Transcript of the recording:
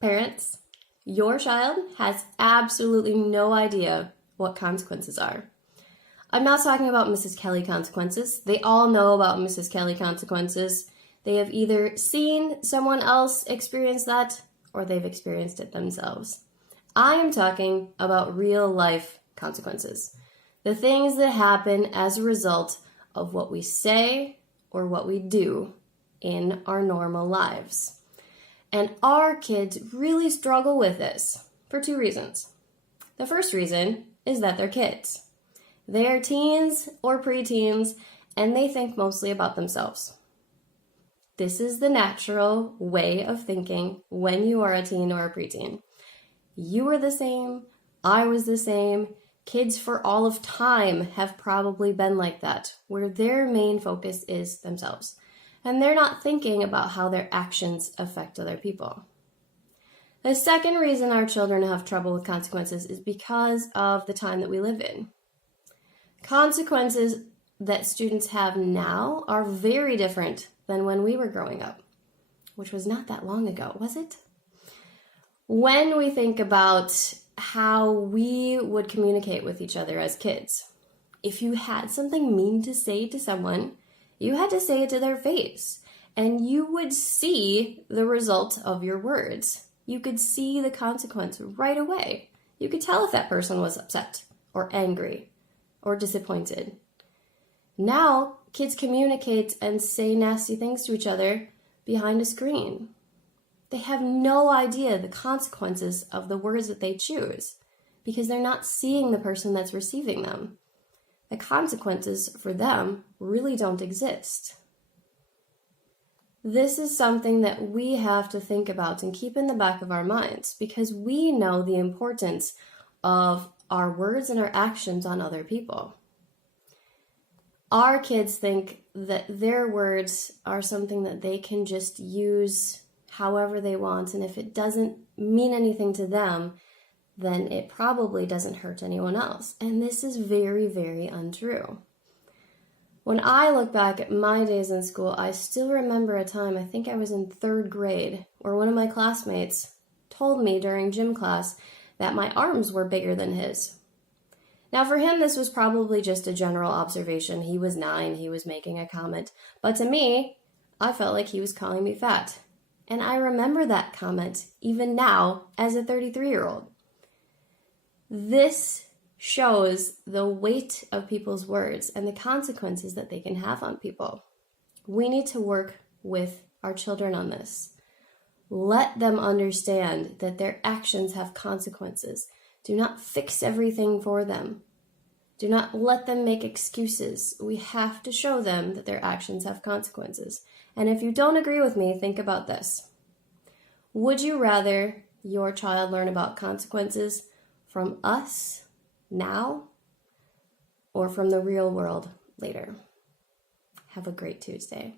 Parents, your child has absolutely no idea what consequences are. I'm not talking about Mrs. Kelly consequences. They all know about Mrs. Kelly consequences. They have either seen someone else experience that or they've experienced it themselves. I am talking about real life consequences. The things that happen as a result of what we say or what we do in our normal lives. And our kids really struggle with this for two reasons. The first reason is that they're kids. They are teens or preteens, and they think mostly about themselves. This is the natural way of thinking when you are a teen or a preteen. You were the same, I was the same. Kids for all of time have probably been like that, where their main focus is themselves. And they're not thinking about how their actions affect other people. The second reason our children have trouble with consequences is because of the time that we live in. Consequences that students have now are very different than when we were growing up, which was not that long ago, was it? When we think about how we would communicate with each other as kids, if you had something mean to say to someone, you had to say it to their face, and you would see the result of your words. You could see the consequence right away. You could tell if that person was upset or angry or disappointed. Now, kids communicate and say nasty things to each other behind a screen. They have no idea the consequences of the words that they choose because they're not seeing the person that's receiving them. The consequences for them really don't exist. This is something that we have to think about and keep in the back of our minds because we know the importance of our words and our actions on other people. Our kids think that their words are something that they can just use however they want, and if it doesn't mean anything to them, then it probably doesn't hurt anyone else. And this is very, very untrue. When I look back at my days in school, I still remember a time, I think I was in third grade, where one of my classmates told me during gym class that my arms were bigger than his. Now for him, this was probably just a general observation. He was 9, he was making a comment. But to me, I felt like he was calling me fat. And I remember that comment even now as a 33-year-old. This shows the weight of people's words and the consequences that they can have on people. We need to work with our children on this. Let them understand that their actions have consequences. Do not fix everything for them. Do not let them make excuses. We have to show them that their actions have consequences. And if you don't agree with me, think about this. Would you rather your child learn about consequences from us now or from the real world later? Have a great Tuesday.